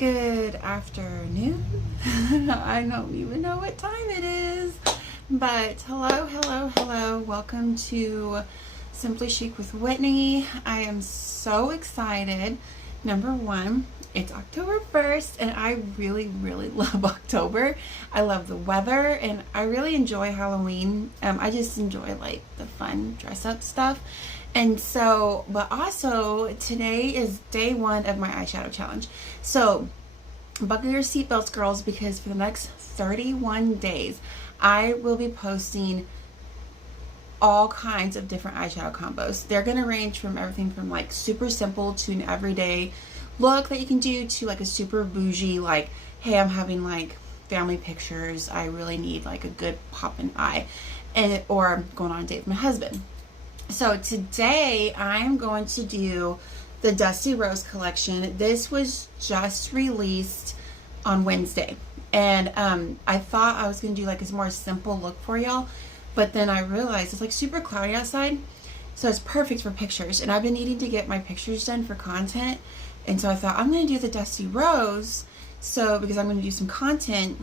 Good afternoon. I don't even know what time it is, but hello. Welcome to Simply Chic with Whitney. I am so excited. Number one, it's October 1st, and I really love October. I love the weather, and I really enjoy Halloween. I just enjoy like the fun dress up stuff. And so, but also today is day one of my eyeshadow challenge. So buckle your seatbelts, girls, because for the next 31 days, I will be posting all kinds of different eyeshadow combos. They're going to range from everything from like super simple to an everyday look that you can do to like a super bougie, like, hey, I'm having like family pictures. I really need like a good poppin' eye, and or going on a date with my husband. So today I'm going to do the Dusty Rose collection. This was just released on Wednesday, and I thought I was going to do like a more simple look for y'all, but then I realized it's like super cloudy outside, so it's perfect for pictures, and I've been needing to get my pictures done for content, and so I thought I'm going to do the Dusty Rose, so because I'm going to do some content,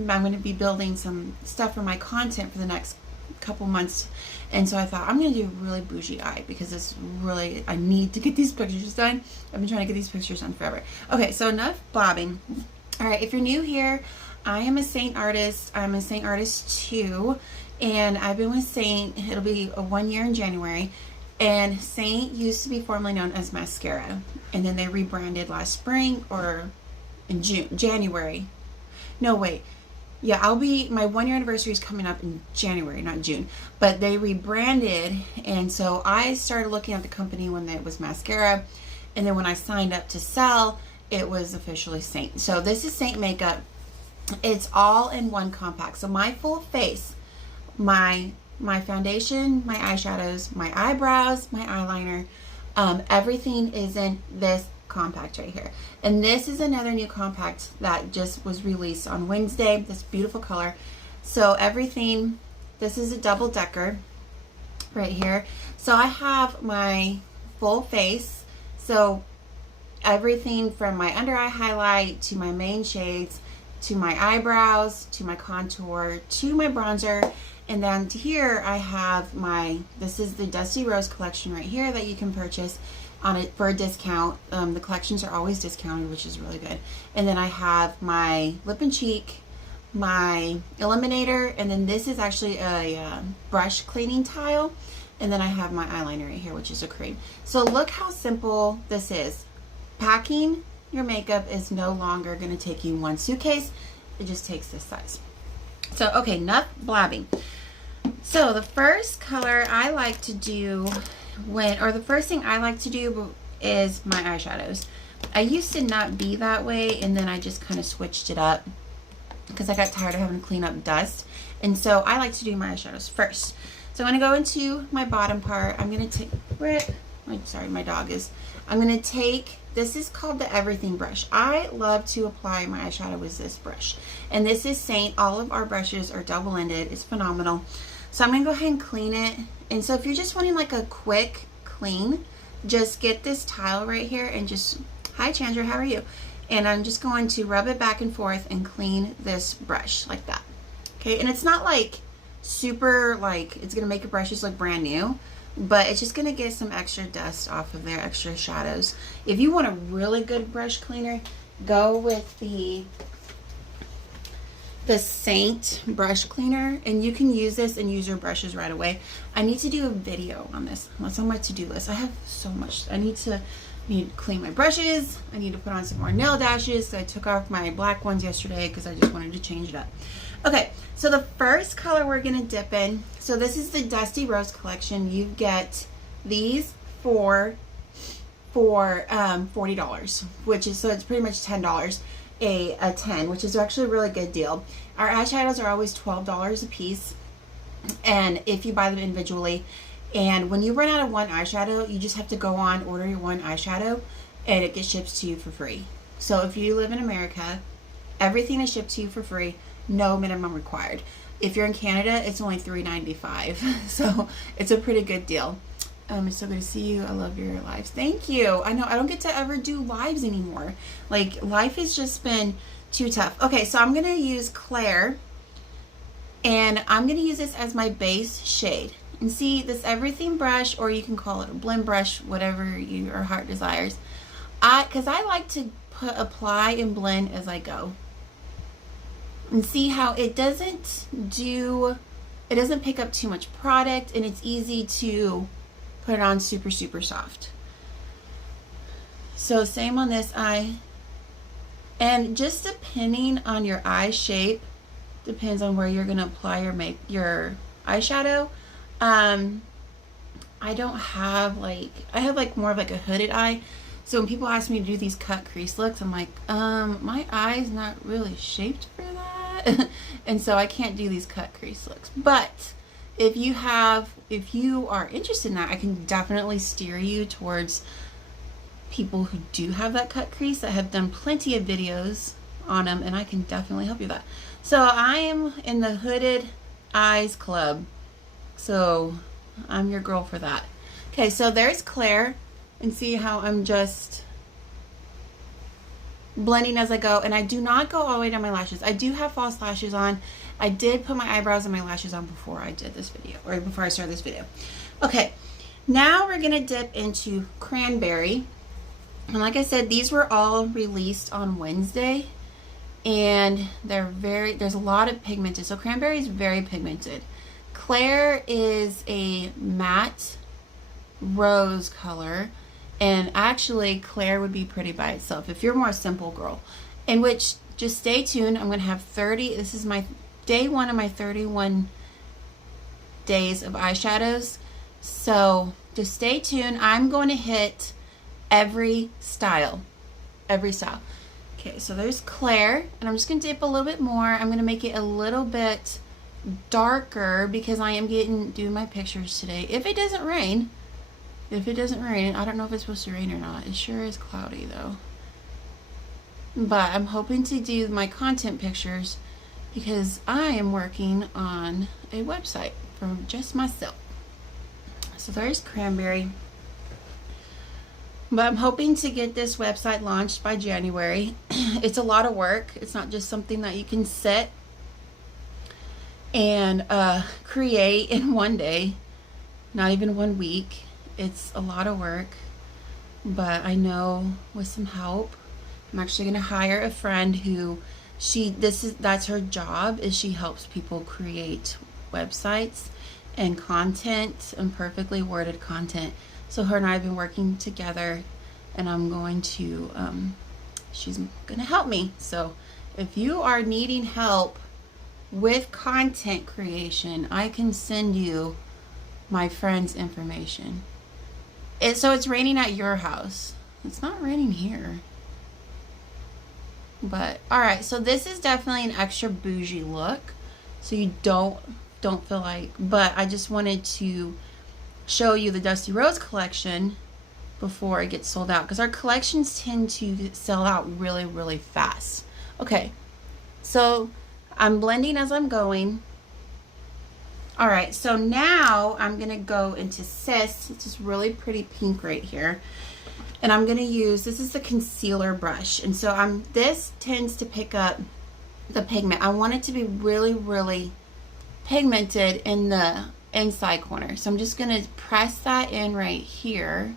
I'm going to be building some stuff for my content for the next couple months, and so I thought I'm going to do a really bougie eye because it's really, I need to get these pictures done. I've been trying to get these pictures done forever. Okay, so enough blabbing. All right, if you're new here, I am a Saint artist. I'm a Saint artist too, and I've been with Saint, it'll be 1 year in January, and Saint used to be formerly known as Mascara, and then they rebranded last spring, or in January. No, wait. Yeah, my 1 year anniversary is coming up in January, not June. But they rebranded, and so I started looking at the company when it was Mascara, and then when I signed up to sell, it was officially Saint. So this is Saint makeup. It's all in one compact. So my full face, my foundation, my eyeshadows, my eyebrows, my eyeliner, everything is in this compact right here. And this is another new compact that just was released on Wednesday, this beautiful color. So everything, this is a double decker right here. So I have my full face, so everything from my under eye highlight to my main shades to my eyebrows to my contour to my bronzer, and then to here I have this is the Dusty Rose collection right here that you can purchase on it for a discount. The collections are always discounted, which is really good. And then I have my lip and cheek, my illuminator, and then this is actually a brush cleaning tile, and then I have my eyeliner right here, which is a cream. So look how simple this is. Packing your makeup is no longer going to take you one suitcase. It just takes this size. So okay, enough blabbing. So the first color I like to do the first thing I like to do is my eyeshadows. I used to not be that way, and then I just kind of switched it up because I got tired of having to clean up dust, and so I like to do my eyeshadows first. So I'm going to go into my bottom part. I'm going to take, my dog is. I'm going to take, this is called the Everything brush. I love to apply my eyeshadow with this brush, and this is Saint. All of our brushes are double-ended. It's phenomenal. So I'm going to go ahead and clean it. And so if you're just wanting like a quick clean, just get this tile right here and just, hi Chandra, how are you? And I'm just going to rub it back and forth and clean this brush like that. Okay, and it's not like super, like it's going to make your brushes look brand new, but it's just going to get some extra dust off of their extra shadows. If you want a really good brush cleaner, go with the Saint brush cleaner, and you can use this and use your brushes right away. I need to do a video on this. What's on my to-do list? I have so much. I need to clean my brushes. I need to put on some more nail dashes. I took off my black ones yesterday because I just wanted to change it up. Okay, so the first color we're gonna dip in, so this is the Dusty Rose collection. You get these for $40, which is, so it's pretty much $10 a 10, which is actually a really good deal. Our eyeshadows are always $12 a piece, and if you buy them individually, and when you run out of one eyeshadow, you just have to go on, order your one eyeshadow, and it gets shipped to you for free. So if you live in America, everything is shipped to you for free, no minimum required. If you're in Canada, it's only $3.95, so it's a pretty good deal. It's so good to see you. I love your lives. Thank you. I know I don't get to ever do lives anymore. Like, life has just been too tough. Okay, so I'm going to use Claire, and I'm going to use this as my base shade. And see, this everything brush, or you can call it a blend brush, whatever your heart desires. Because I like to apply and blend as I go. And see how it doesn't pick up too much product, and it's easy to put it on super, super soft. So same on this eye. And just depending on your eye shape, depends on where you're going to apply your eyeshadow. I don't have I have like more of like a hooded eye. So when people ask me to do these cut crease looks, I'm like, my eye's not really shaped for that. And so I can't do these cut crease looks. But if you are interested in that, I can definitely steer you towards people who do have that cut crease. I have done plenty of videos on them, and I can definitely help you with that. So I am in the Hooded Eyes Club. So I'm your girl for that. Okay, so there's Claire, and see how I'm just blending as I go, and I do not go all the way down my lashes. I do have false lashes on. I did put my eyebrows and my lashes on before I did this video, or before I started this video. Okay, now we're gonna dip into Cranberry. And like I said, these were all released on Wednesday, and there's a lot of pigmented. So Cranberry is very pigmented. Claire is a matte rose color, and actually Claire would be pretty by itself if you're more a simple girl. In which, just stay tuned, I'm going to have 30, this is my day 1 of my 31 days of eyeshadows. So just stay tuned. I'm going to hit every style. Okay, so there's Claire, and I'm just going to dip a little bit more. I'm going to make it a little bit darker because I am doing my pictures today. If it doesn't rain, I don't know if it's supposed to rain or not. It sure is cloudy though. But I'm hoping to do my content pictures because I am working on a website for just myself. So there's Cranberry. But I'm hoping to get this website launched by January. It's a lot of work. It's not just something that you can sit and create in one day, not even 1 week. It's a lot of work, but I know with some help, I'm actually going to hire a friend who that's her job, is she helps people create websites and content and perfectly worded content. So her and I have been working together, and I'm going to, she's going to help me. So if you are needing help with content creation, I can send you my friend's information. So it's raining at your house. It's not raining here. But all right, so this is definitely an extra bougie look. So you don't feel like, but I just wanted to show you the Dusty Rose collection before it gets sold out, because our collections tend to sell out really, really fast. Okay, so I'm blending as I'm going. All right, so now I'm gonna go into Sis. It's this really pretty pink right here. And I'm gonna use, this is the concealer brush. And so this tends to pick up the pigment. I want it to be really, really pigmented in the inside corner. So I'm just gonna press that in right here.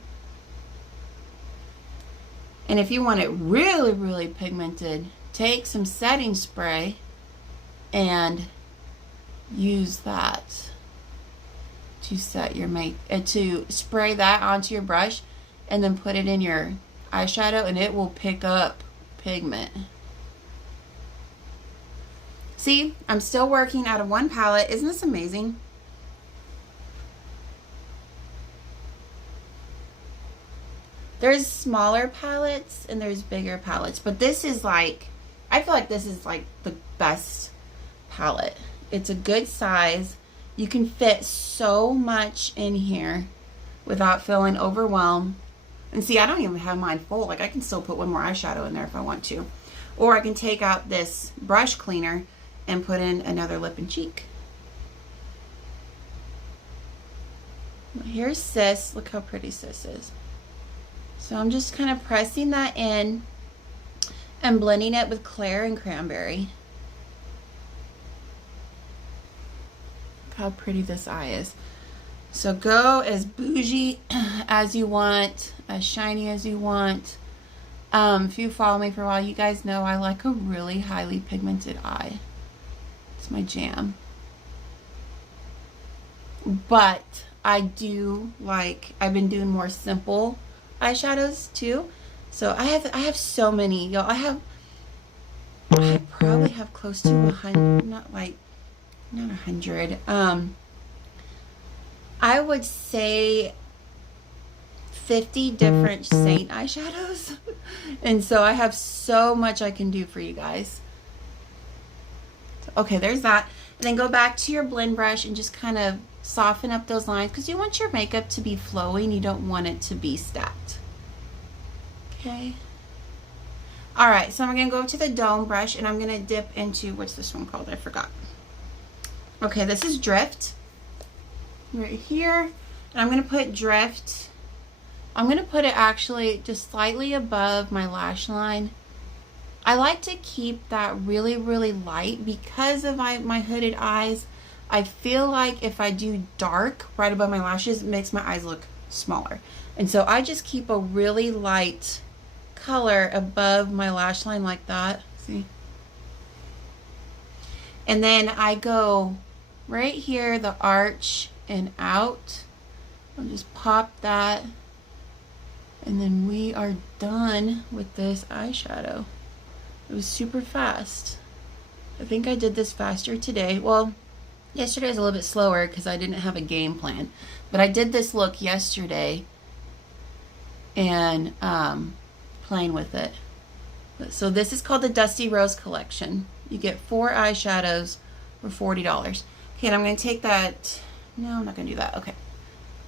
And if you want it really, really pigmented, take some setting spray and use that to set your to spray that onto your brush, and then put it in your eyeshadow, and it will pick up pigment. See, I'm still working out of one palette. Isn't this amazing? There's smaller palettes and there's bigger palettes, but this is like, I feel like this is like the best palette. It's a good size. You can fit so much in here without feeling overwhelmed. And see, I don't even have mine full. Like, I can still put one more eyeshadow in there if I want to. Or I can take out this brush cleaner and put in another lip and cheek. Here's Sis. Look how pretty Sis is. So I'm just kind of pressing that in and blending it with Claire and Cranberry. Look how pretty this eye is. So go as bougie as you want, as shiny as you want. If you follow me for a while, you guys know I like a really highly pigmented eye. It's my jam. But I do like, I've been doing more simple eyeshadows too. So I have so many, y'all. I probably have close to 100, not 100. I would say 50 different Saint eyeshadows. And so I have so much I can do for you guys. Okay, there's that. And then go back to your blend brush and just kind of soften up those lines because you want your makeup to be flowing. You don't want it to be stacked. Okay. All right, so I'm going to go to the dome brush and I'm going to dip into, what's this one called? I forgot. Okay, this is Drift. Right here. And I'm going to put Drift. I'm going to put it actually just slightly above my lash line. I like to keep that really, really light because of my hooded eyes. I feel like if I do dark right above my lashes, it makes my eyes look smaller. And so I just keep a really light color above my lash line like that. See? And then I go right here, the arch and out. I'll just pop that. And then we are done with this eyeshadow. It was super fast. I think I did this faster today. Well, yesterday was a little bit slower because I didn't have a game plan. But I did this look yesterday and playing with it. So this is called the Dusty Rose Collection. You get 4 eyeshadows for $40. Okay, and I'm going to take that. No, I'm not going to do that. Okay.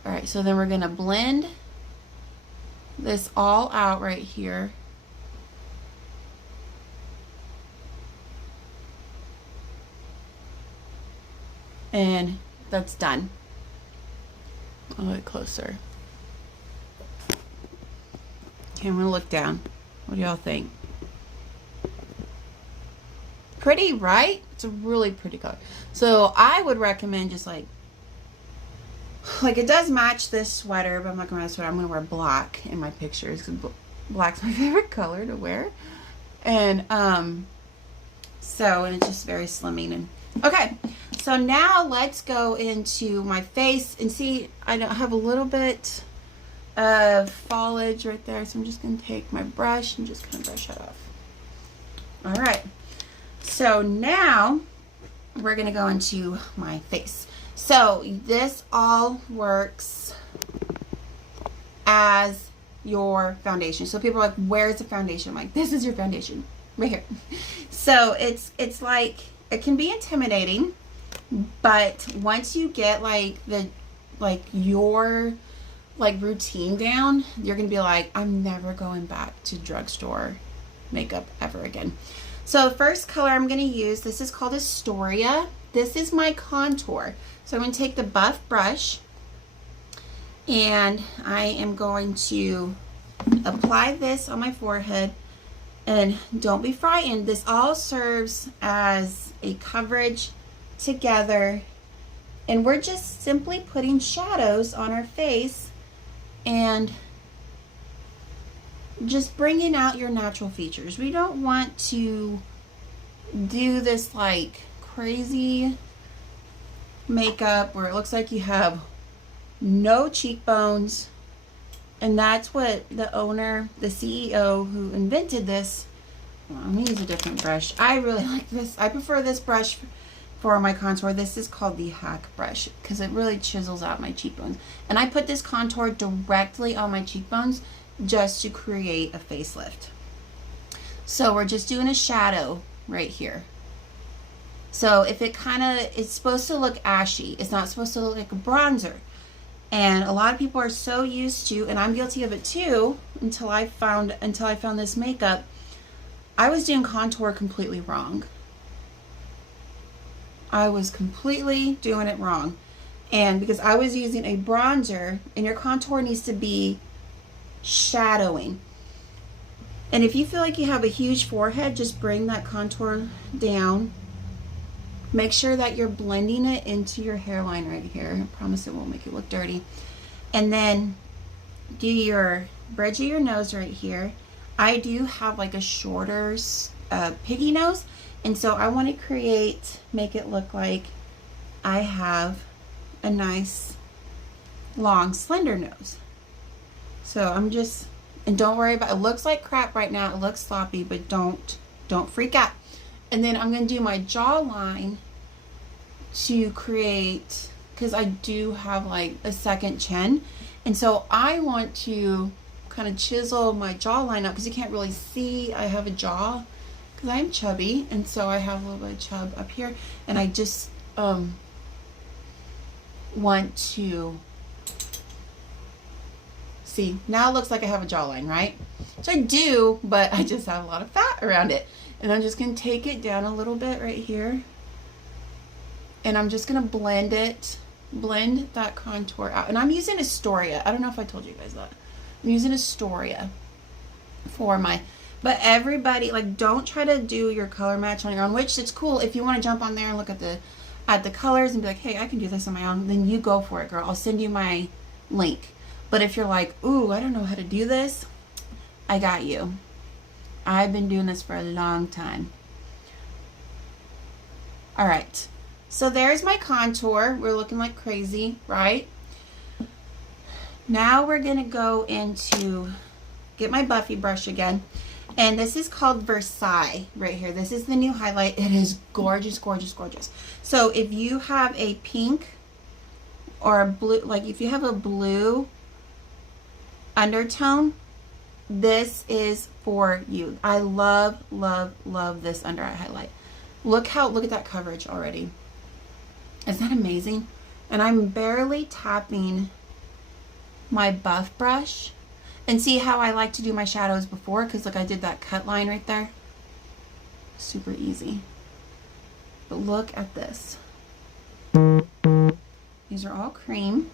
All right, so then we're going to blend this all out right here. And that's done. A little bit closer. Okay, I'm gonna look down. What do y'all think? Pretty, right? It's a really pretty color. So I would recommend just like it does match this sweater, but I'm not gonna wear a sweater. I'm gonna wear black in my pictures because black's my favorite color to wear. And and it's just very slimming. And okay, so now let's go into my face and see. I don't have a little bit of foliage right there, so I'm just gonna take my brush and just kind of brush that off. All right, so now we're gonna go into my face. So this all works as your foundation. So people are like, where's the foundation? I'm like, this is your foundation right here. So it's like, it can be intimidating, but once you get your routine down, you're gonna be like, I'm never going back to drugstore makeup ever again. So the first color I'm gonna use, this is called Astoria. This is my contour. So I'm gonna take the buff brush and I am going to apply this on my forehead. And don't be frightened, this all serves as a coverage together. And we're just simply putting shadows on our face and just bringing out your natural features. We don't want to do this like crazy makeup where it looks like you have no cheekbones. And that's what the owner, the CEO who invented this, well, I'm gonna use a different brush. I really like this. I prefer this brush for my contour. This is called the Hack brush because it really chisels out my cheekbones. And I put this contour directly on my cheekbones just to create a facelift. So we're just doing a shadow right here. So if it it's supposed to look ashy. It's not supposed to look like a bronzer. And a lot of people are so used to, and I'm guilty of it too, until I found this makeup, I was doing contour completely wrong. I was completely doing it wrong. And because I was using a bronzer, and your contour needs to be shadowing. And if you feel like you have a huge forehead, just bring that contour down. Make sure that you're blending it into your hairline right here. I promise it won't make it look dirty. And then do your bridge of your nose right here. I do have like a shorter piggy nose, and so I want to make it look like I have a nice long slender nose. So I'm just, and don't worry about it. It looks like crap right now, it looks sloppy, but don't freak out. And then I'm going to do my jawline to create, because I do have like a second chin, and so I want to kind of chisel my jawline up, because you can't really see I have a jaw because I'm chubby, and so I have a little bit of chub up here, and I just want to see, now it looks like I have a jawline, right? Which I do, but I just have a lot of fat around it. And I'm just going to take it down a little bit right here, and I'm just going to blend that contour out. And I'm using Astoria. I don't know if I told you guys that. I'm using Astoria for my, but everybody, like, don't try to do your color match on your own, which it's cool if you want to jump on there and look at the colors and be like, hey, I can do this on my own, then you go for it, girl. I'll send you my link. But if you're like, ooh, I don't know how to do this, I got you. I've been doing this for a long time. All right, so there's my contour. We're looking like crazy, right? Now we're gonna go into, get my Buffy brush again. And this is called Versailles right here. This is the new highlight. It is gorgeous, gorgeous, gorgeous. So if you have a pink or a blue, like if you have a blue undertone, this is for you. I love, love, love this under eye highlight. Look at that coverage already. Isn't that amazing? And I'm barely tapping my buff brush. And see how I like to do my shadows before, because look, I did that cut line right there. Super easy. But look at this. These are all cream.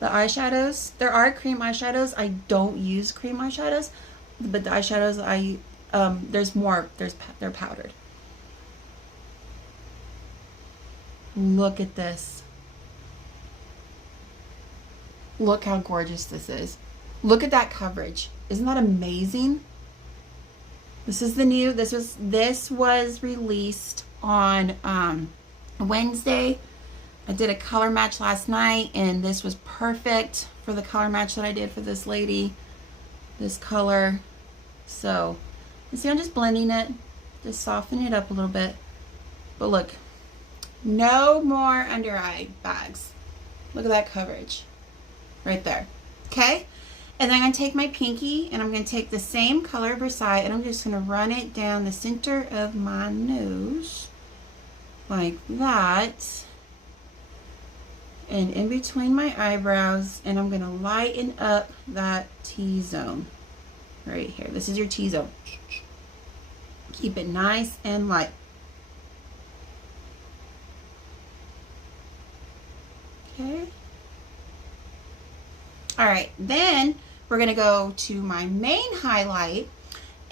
The eyeshadows, there are cream eyeshadows. I don't use cream eyeshadows, but the eyeshadows they're powdered. Look at this. Look how gorgeous this is. Look at that coverage. Isn't that amazing? This is the new, this was released on Wednesday. I did a color match last night, and this was perfect for the color match that I did for this lady, this color. So, you see, I'm just blending it, just softening it up a little bit. But look, no more under eye bags. Look at that coverage right there. Okay, and then I'm going to take my pinky, and I'm going to take the same color Versailles, and I'm just going to run it down the center of my nose like that, and in between my eyebrows, and I'm going to lighten up that T-zone right here. This is your T-zone. Keep it nice and light. Okay. All right, then we're going to go to my main highlight,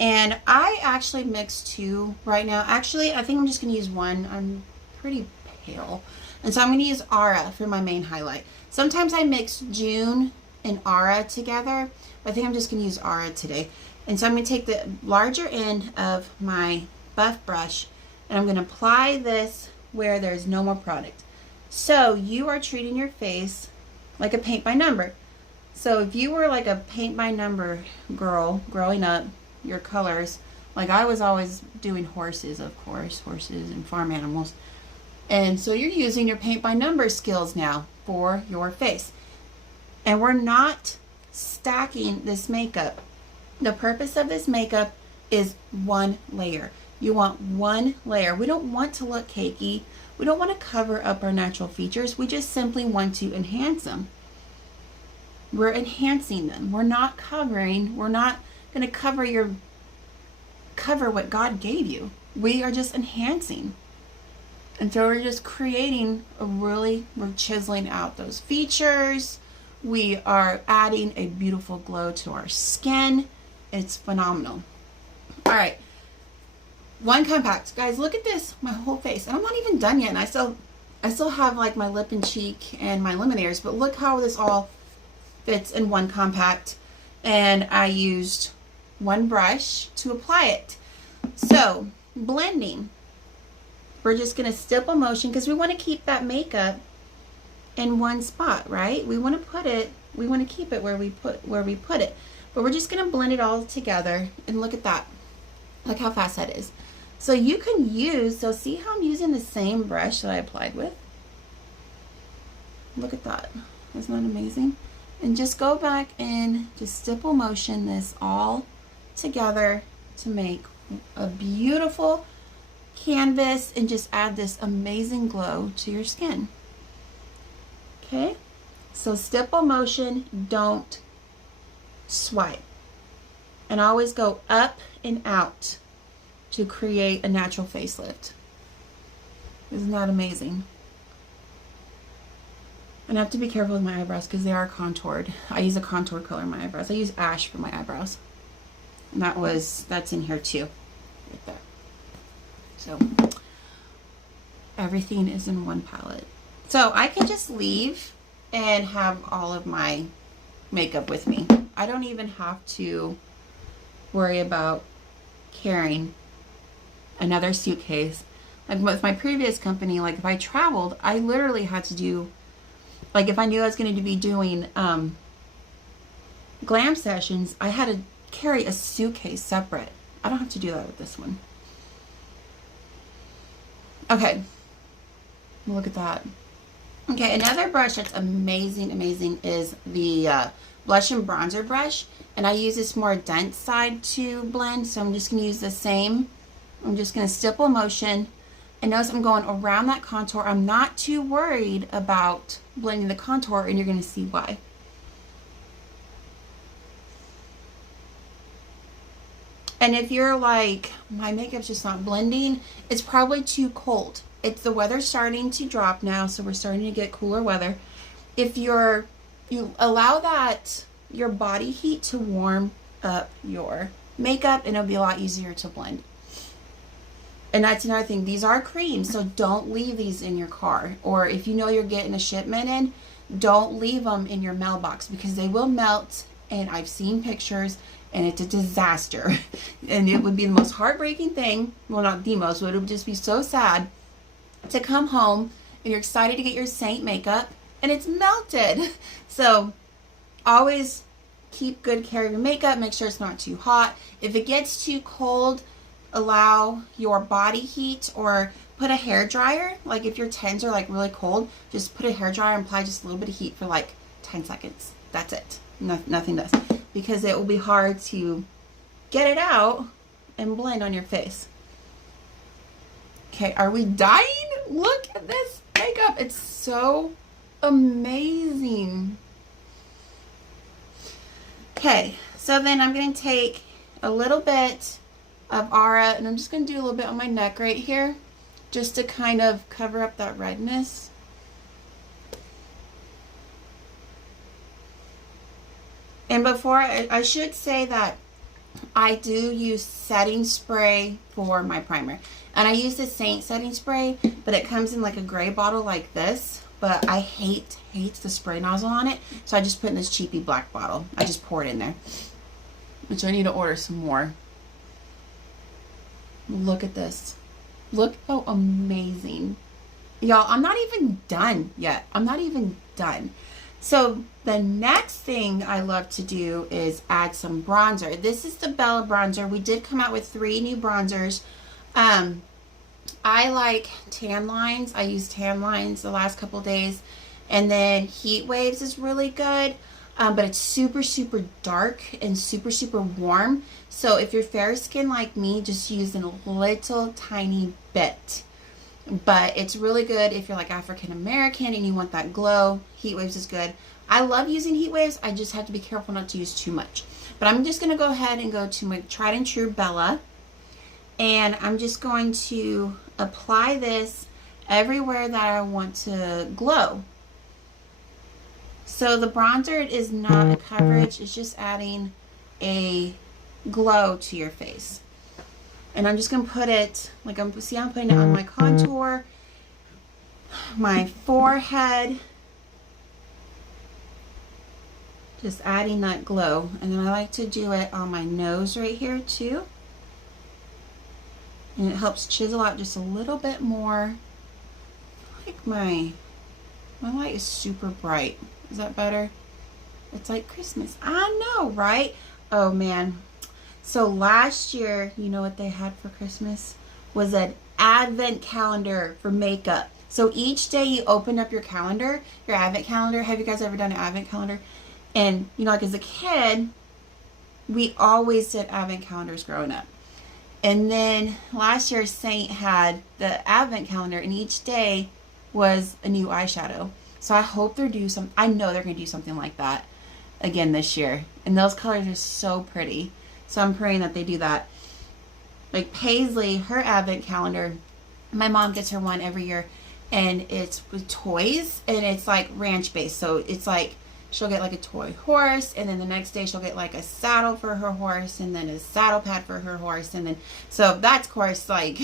and I actually mixed two right now. Actually, I think I'm just going to use one. I'm pretty pale. And so I'm going to use Aura for my main highlight. Sometimes I mix June and Aura together, but I think I'm just going to use Aura today. And so I'm going to take the larger end of my buff brush, and I'm going to apply this where there's no more product. So you are treating your face like a paint by number. So if you were like a paint by number girl growing up, your colors, like I was always doing horses, of course, horses and farm animals. And so you're using your paint by number skills now for your face. And we're not stacking this makeup. The purpose of this makeup is one layer. You want one layer. We don't want to look cakey. We don't want to cover up our natural features. We just simply want to enhance them. We're enhancing them. We're not covering. We're not going to cover what God gave you. We are just enhancing. And so we're just creating we're chiseling out those features. We are adding a beautiful glow to our skin. It's phenomenal. All right. One compact. Guys, look at this. My whole face. And I'm not even done yet. And I still have like my lip and cheek and my luminaires. But look how this all fits in one compact. And I used one brush to apply it. So, blending. We're just going to stipple motion because we want to keep that makeup in one spot, right? We want to keep it where we put it. But we're just going to blend it all together. And look at that. Look how fast that is. So you can use, so see how I'm using the same brush that I applied with? Look at that. Isn't that amazing? And just go back and just stipple motion this all together to make a beautiful canvas and just add this amazing glow to your skin. Okay? So stipple motion, don't swipe. And always go up and out to create a natural facelift. Isn't that amazing? And I have to be careful with my eyebrows because they are contoured. I use a contour color in my eyebrows. I use ash for my eyebrows. And that's in here too. Right there. So everything is in one palette. So I can just leave and have all of my makeup with me. I don't even have to worry about carrying another suitcase. Like with my previous company, like if I traveled, I literally had to do, like if I knew I was going to be doing glam sessions, I had to carry a suitcase separate. I don't have to do that with this one. Okay, look at that. Okay, another brush that's amazing is the blush and bronzer brush, and I use this more dense side to blend, so I'm just going to use the same. I'm just going to stipple motion, and notice I'm going around that contour. I'm not too worried about blending the contour, and you're going to see why. And if you're like, my makeup's just not blending, it's probably too cold. It's the weather's starting to drop now, so we're starting to get cooler weather. If you allow that, your body heat to warm up your makeup, and it'll be a lot easier to blend. And that's another thing. These are creams, so don't leave these in your car. Or if you know you're getting a shipment in, don't leave them in your mailbox because they will melt. And I've seen pictures, and it's a disaster. And it would be the most heartbreaking thing. Well, not the most, but it would just be so sad to come home and you're excited to get your Saint makeup and it's melted. So always keep good care of your makeup. Make sure it's not too hot. If it gets too cold, allow your body heat or put a hair dryer. Like if your tens are like really cold, just put a hair dryer and apply just a little bit of heat for like 10 seconds. That's it. Nothing does. Because it will be hard to get it out and blend on your face. Okay, are we dying? Look at this makeup. It's so amazing. Okay, so then I'm going to take a little bit of Aura, and I'm just going to do a little bit on my neck right here, just to kind of cover up that redness. And before, I should say that I do use setting spray for my primer. And I use the Saint setting spray, but it comes in like a gray bottle like this. But I hate the spray nozzle on it. So I just put in this cheapy black bottle. I just pour it in there. Which I need to order some more. Look at this. Look how amazing. Y'all, I'm not even done yet. I'm not even done. So the next thing I love to do is add some bronzer. This is the Bella bronzer. We did come out with 3 new bronzers. I like tan lines. I used tan lines the last couple days. And then Heat Waves is really good. But it's super dark and super warm. So if you're fair skin like me, just use a little tiny bit. But it's really good if you're like African American and you want that glow. Heat Waves is good. I love using Heat Waves. I just have to be careful not to use too much. But I'm just going to go ahead and go to my tried and true Bella. And I'm just going to apply this everywhere that I want to glow. So the bronzer is not a coverage, it's just adding a glow to your face. And I'm just going to put it, like I'm putting it on my contour, my forehead, just adding that glow. And then I like to do it on my nose right here too. And it helps chisel out just a little bit more. Like my light is super bright. Is that better? It's like Christmas. I know, right? Oh man. So last year, you know what they had for Christmas? Was an advent calendar for makeup. So each day you open up your calendar, your advent calendar. Have you guys ever done an advent calendar? And you know, like as a kid, we always did advent calendars growing up. And then last year Saint had the advent calendar, and each day was a new eyeshadow. So I hope they're do some. I know they're gonna do something like that again this year. And those colors are so pretty. So I'm praying that they do that. Like Paisley, her advent calendar, my mom gets her one every year, and it's with toys, and it's like ranch based. So it's like she'll get like a toy horse, and then the next day she'll get like a saddle for her horse, and then a saddle pad for her horse, and then so that's, of course, like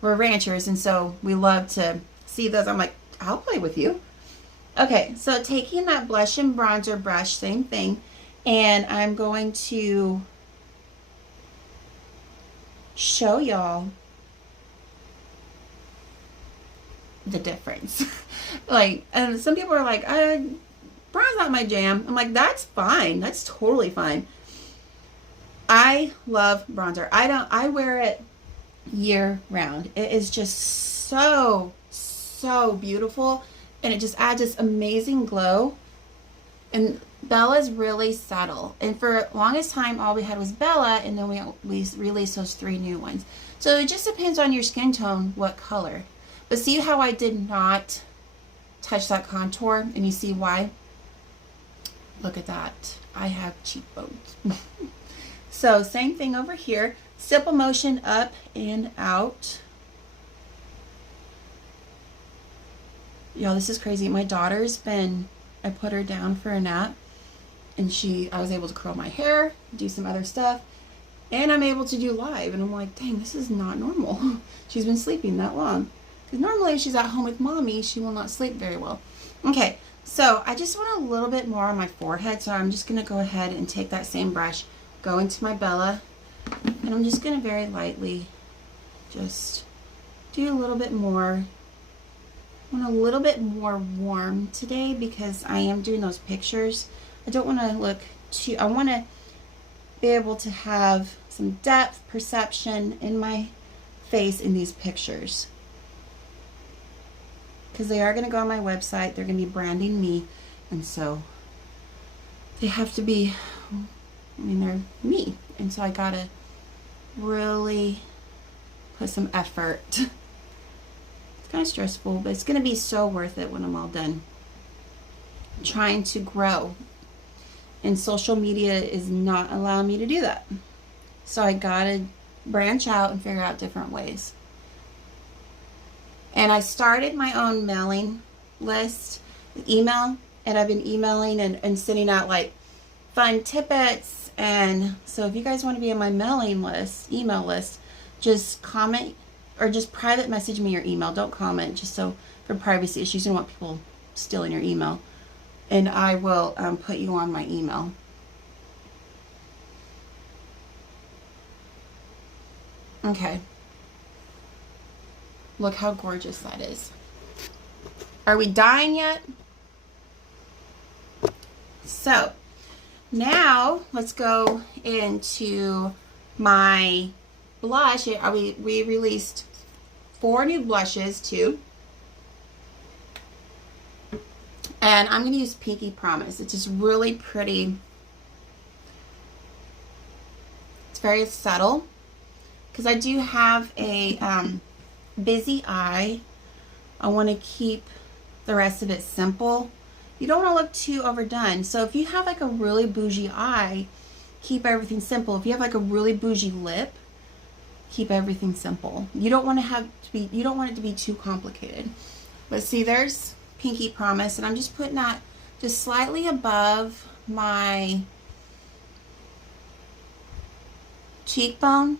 we're ranchers, and so we love to see those. I'm like, I'll play with you. Okay, so taking that blush and bronzer brush, same thing, and I'm going to show y'all the difference. Like, and some people are like, brown's not my jam. I'm like, that's fine. That's totally fine. I love bronzer. I wear it year round. It is just so beautiful, and it just adds this amazing glow. And Bella's really subtle, and for longest time all we had was Bella, and then we released those 3 new ones. So it just depends on your skin tone what color. But see how I did not touch that contour, and you see why? Look at that. I have cheekbones. So same thing over here. Simple motion up and out. Y'all, this is crazy. My daughter's been, I put her down for a nap, and I was able to curl my hair, do some other stuff, and I'm able to do live. And I'm like, dang, this is not normal. She's been sleeping that long. Because normally if she's at home with mommy, she will not sleep very well. Okay, so I just want a little bit more on my forehead, so I'm just going to go ahead and take that same brush, go into my Bella, and I'm just going to very lightly just do a little bit more. I want a little bit more warm today because I am doing those pictures. I don't want to look too, I want to be able to have some depth perception in my face in these pictures, because they are going to go on my website. They're going to be branding me, and so they have to be, I mean, they're me, and so I gotta really put some effort. It's kind of stressful, but it's going to be so worth it when I'm all done. I'm trying to grow, and social media is not allowing me to do that, so I gotta branch out and figure out different ways. And I started my own mailing list, email, and I've been emailing and sending out like fun tidbits. And so if you guys want to be on my mailing list, email list, just comment or just private message me your email. Don't comment, just so for privacy issues. You don't want people stealing your email. And I will put you on my email. Okay. Look how gorgeous that is. Are we dying yet? So now let's go into my blush. We released 4 new blushes too. And I'm going to use Pinky Promise. It's just really pretty. It's very subtle, because I do have a busy eye. I want to keep the rest of it simple. You don't want to look too overdone. So if you have like a really bougie eye, keep everything simple. If you have like a really bougie lip, keep everything simple. You don't want you don't want it to be too complicated. But see, there's Pinky Promise, and I'm just putting that just slightly above my cheekbone,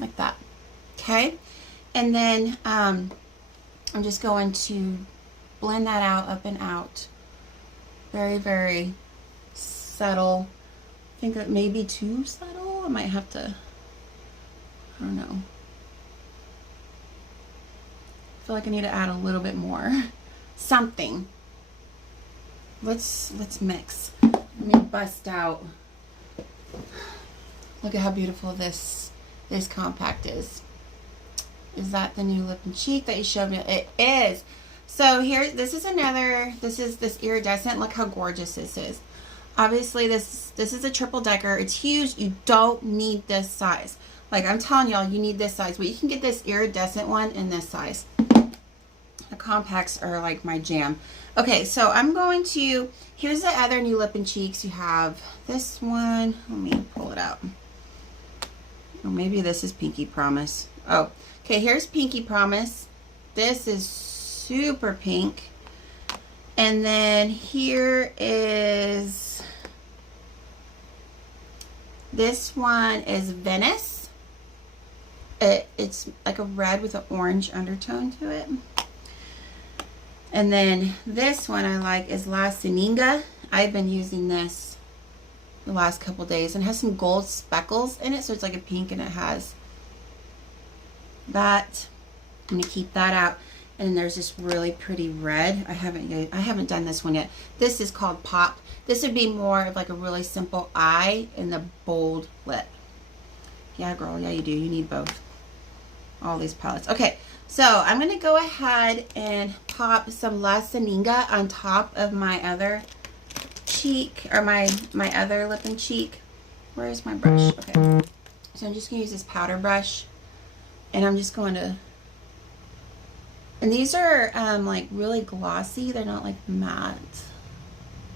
like that. Okay, and then I'm just going to blend that out, up and out. Very, very subtle. I think that may be too subtle. I might have to, I don't know. I feel like I need to add a little bit more. Something. Let's mix. Let me bust out. Look at how beautiful this compact is. Is that the new lip and cheek that you showed me? It is. So here, this is this iridescent. Look how gorgeous this is. Obviously, this is a triple decker. It's huge. You don't need this size. Like I'm telling y'all, you need this size. But you can get this iridescent one in this size. The compacts are like my jam. Okay, so I'm going to, here's the other new lip and cheeks. You have this one. Let me pull it out. Or maybe this is Pinky Promise. Oh, okay, here's Pinky Promise. This is super pink. And then here is, this one is Venice. It's like a red with an orange undertone to it. And then this one I like is La Sininga. I've been using this the last couple days, and it has some gold speckles in it, so it's like a pink, and it has that. I'm gonna keep that out. And there's this really pretty red. I haven't done this one yet. This is called Pop. This would be more of like a really simple eye and the bold lip. Yeah, girl. Yeah, you do. You need both. All these palettes. Okay. So I'm going to go ahead and pop some La Sininga on top of my other cheek, or my other lip and cheek. Where's my brush? Okay. So I'm just going to use this powder brush, and I'm just going to, and these are like really glossy. They're not like matte.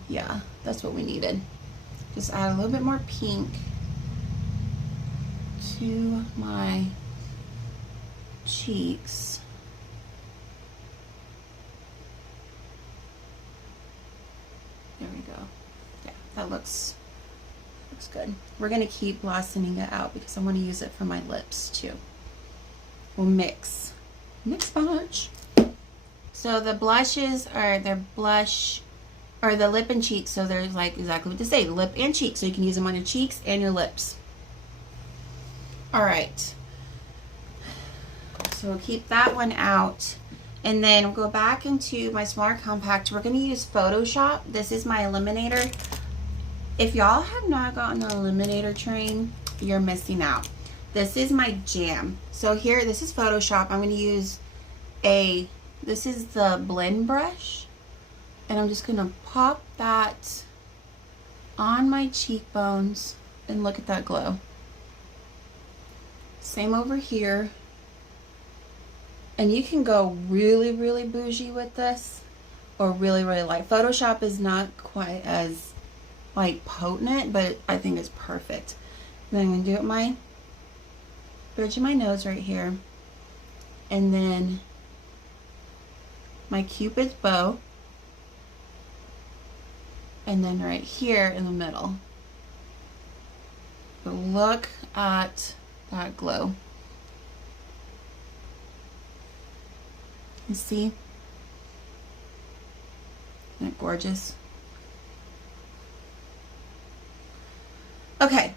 Yeah, that's what we needed. Just add a little bit more pink to my cheeks. There we go. Yeah, that looks good. We're gonna keep La Sininga out because I want to use it for my lips too. We'll mix bunch. So the blushes are their blush, or the lip and cheeks. So there's like exactly what to say, lip and cheeks. So you can use them on your cheeks and your lips. All right. So we'll keep that one out, and then we'll go back into my smaller compact. We're going to use Photoshop. This is my Eliminator. If y'all have not gotten the Eliminator train, you're missing out. This is my jam. So here, this is Photoshop. I'm going to use this is the blend brush, and I'm just going to pop that on my cheekbones, and look at that glow. Same over here. And you can go really, really bougie with this, or really, really light. Photoshop is not quite as like potent, but I think it's perfect. And then I'm going to do it my bridge of my nose right here. And then my Cupid's bow. And then right here in the middle. But look at that glow. You see? Isn't it gorgeous? Okay.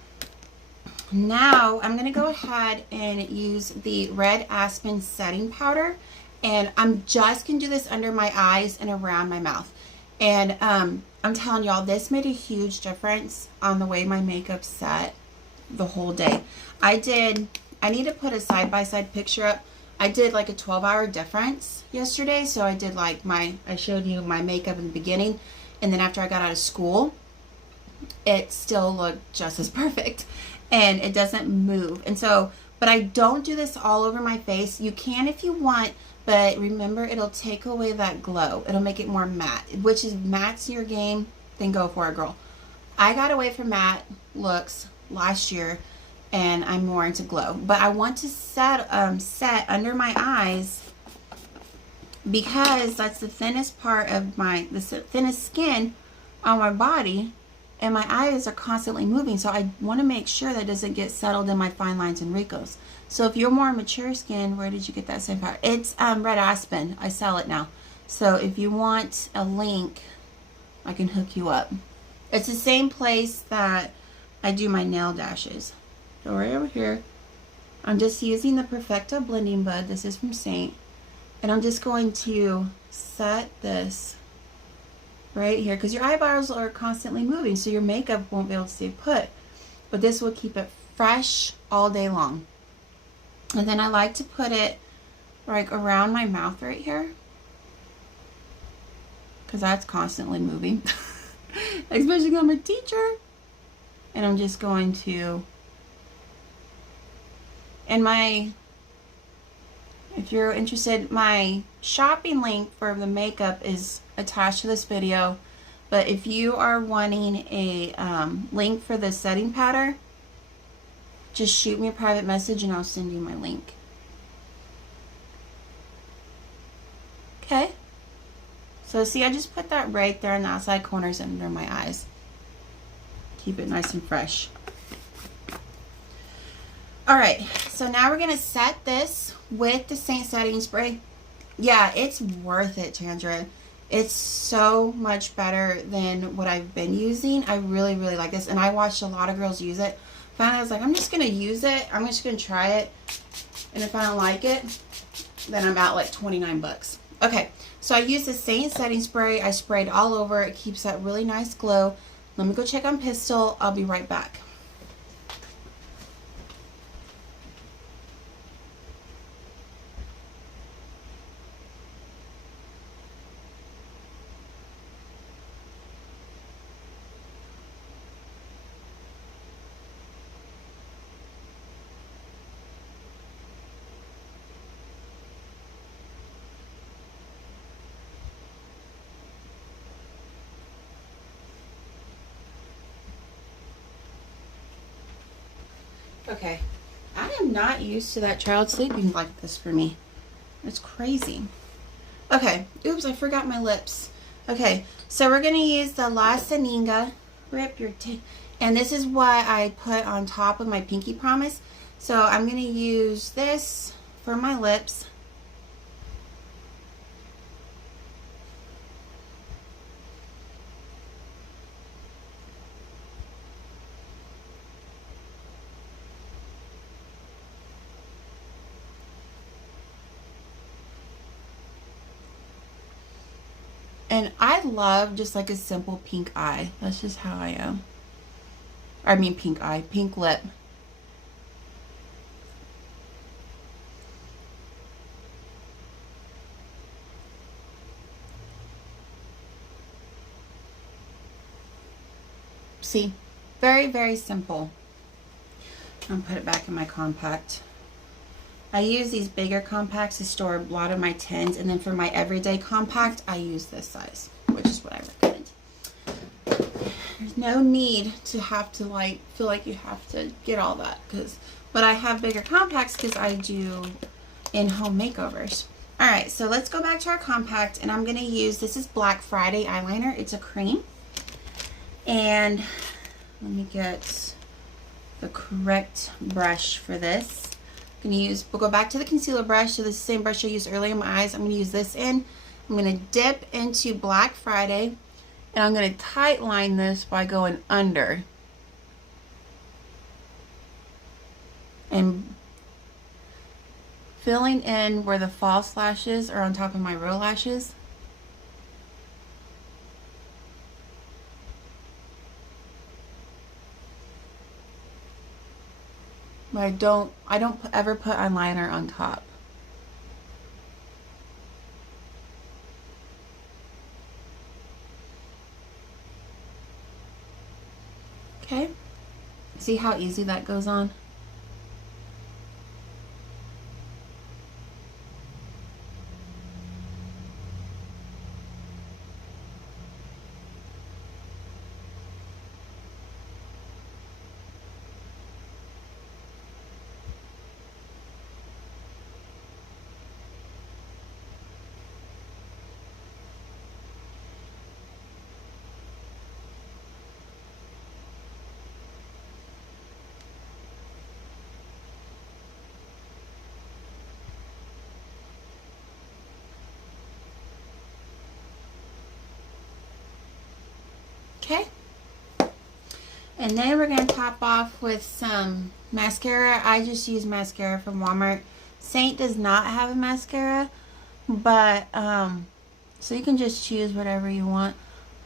Now I'm going to go ahead and use the Red Aspen setting powder, and I'm just going to do this under my eyes and around my mouth. And I'm telling y'all, this made a huge difference on the way my makeup set the whole day. I need to put a side-by-side picture up. I did like a 12-hour difference yesterday. So I did like I showed you my makeup in the beginning, and then after I got out of school, it still looked just as perfect, and it doesn't move. And so, but I don't do this all over my face. You can if you want, but remember, it'll take away that glow. It'll make it more matte, which is matte's your game, then go for it, girl. I got away from matte looks last year, and I'm more into glow. But I want to set under my eyes, because that's the thinnest part of the thinnest skin on my body, and my eyes are constantly moving, so I want to make sure that it doesn't get settled in my fine lines and wrinkles. So if you're more mature skin, where did you get that same powder? It's Red Aspen. I sell it now. So if you want a link, I can hook you up. It's the same place that I do my nail dashes. So right over here, I'm just using the Perfecto blending bud. This is from Saint. And I'm just going to set this right here, because your eyebrows are constantly moving, so your makeup won't be able to stay put. But this will keep it fresh all day long. And then I like to put it like around my mouth right here, because that's constantly moving. Especially because I'm a teacher. And I'm just going to, and if you're interested, my shopping link for the makeup is attached to this video. But if you are wanting a link for the setting powder, just shoot me a private message and I'll send you my link. Okay? So see, I just put that right there in the outside corners under my eyes. Keep it nice and fresh. Alright, so now we're going to set this with the Saint setting spray. Yeah, it's worth it, Chandra. It's so much better than what I've been using. I really, really like this. And I watched a lot of girls use it. Finally, I was like, I'm just going to use it. I'm just going to try it. And if I don't like it, then I'm out like 29 bucks. Okay, so I used the Saint setting spray. I sprayed all over. It keeps that really nice glow. Let me go check on Pistol. I'll be right back. Okay, I am not used to that child sleeping like this for me. It's crazy. Okay, oops, I forgot my lips. Okay, so we're going to use the La Seninga. Rip your and this is what I put on top of my Pinky Promise. So I'm going to use this for my lips. And I love just like a simple pink eye. That's just how I am. I mean pink eye, pink lip. See, very, very simple. I'll put it back in my compact. I use these bigger compacts to store a lot of my tins, and then for my everyday compact, I use this size, which is what I recommend. There's no need to have to like feel like you have to get all that, but I have bigger compacts because I do in-home makeovers. All right, so let's go back to our compact, and I'm gonna use, this is Black Friday eyeliner. It's a cream, and let me get the correct brush for this. We'll go back to the concealer brush. So this is the same brush I used earlier in my eyes. I'm going to use this in. I'm going to dip into Black Friday, and I'm going to tight line this by going under and filling in where the false lashes are on top of my real lashes. But I don't ever put eyeliner on top. Okay, see how easy that goes on? Okay. And then we're going to top off with some mascara. I just use mascara from Walmart. Saint does not have a mascara, but so you can just choose whatever you want.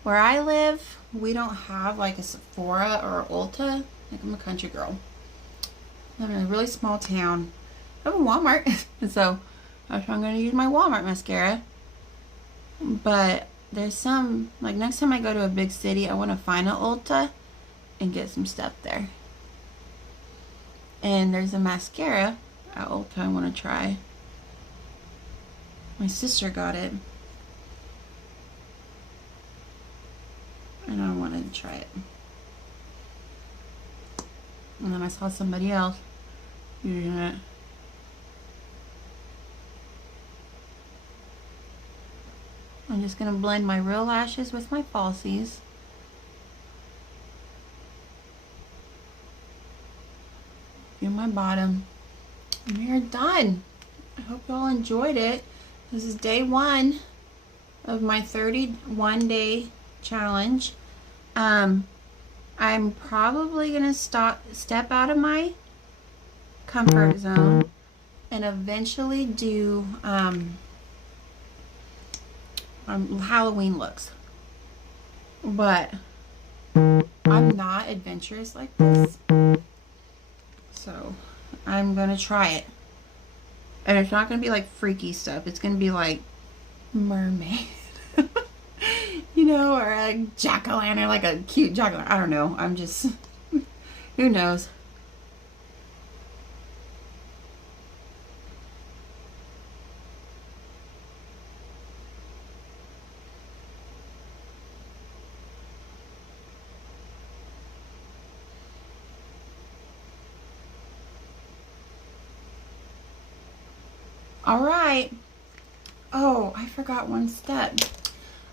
Where I live, we don't have like a Sephora or a Ulta. Like, I'm a country girl. I'm in a really small town. I have a Walmart, so I'm going to use my Walmart mascara. But there's some, like, next time I go to a big city, I want to find an Ulta and get some stuff there. And there's a mascara at Ulta I want to try. My sister got it, and I wanted to try it. And then I saw somebody else using it. I'm just going to blend my real lashes with my falsies. Do my bottom. And we are done. I hope y'all enjoyed it. This is day 1 of my 31-day challenge. I'm probably going to step out of my comfort zone and eventually do Halloween looks. But I'm not adventurous like this. So I'm going to try it. And it's not going to be like freaky stuff. It's going to be like mermaid. You know, or a jack-o'-lantern, like a cute jack-o'-lantern. I don't know. I'm just, who knows? All right. Oh, I forgot one step.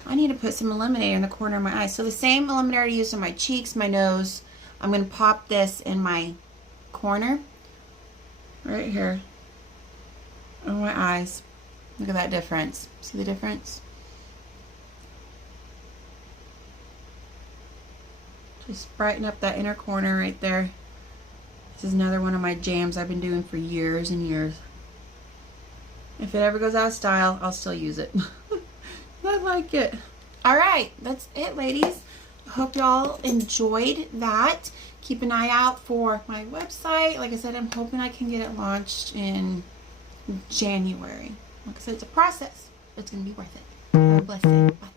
I need to put some illuminator in the corner of my eye. So the same illuminator I used on my cheeks, my nose, I'm going to pop this in my corner. Right here. On my eyes. Look at that difference. See the difference? Just brighten up that inner corner right there. This is another one of my jams I've been doing for years and years. If it ever goes out of style, I'll still use it. I like it. Alright, that's it, ladies. I hope y'all enjoyed that. Keep an eye out for my website. Like I said, I'm hoping I can get it launched in January. Like I said, it's a process. It's going to be worth it. Have a blessed day. Bye.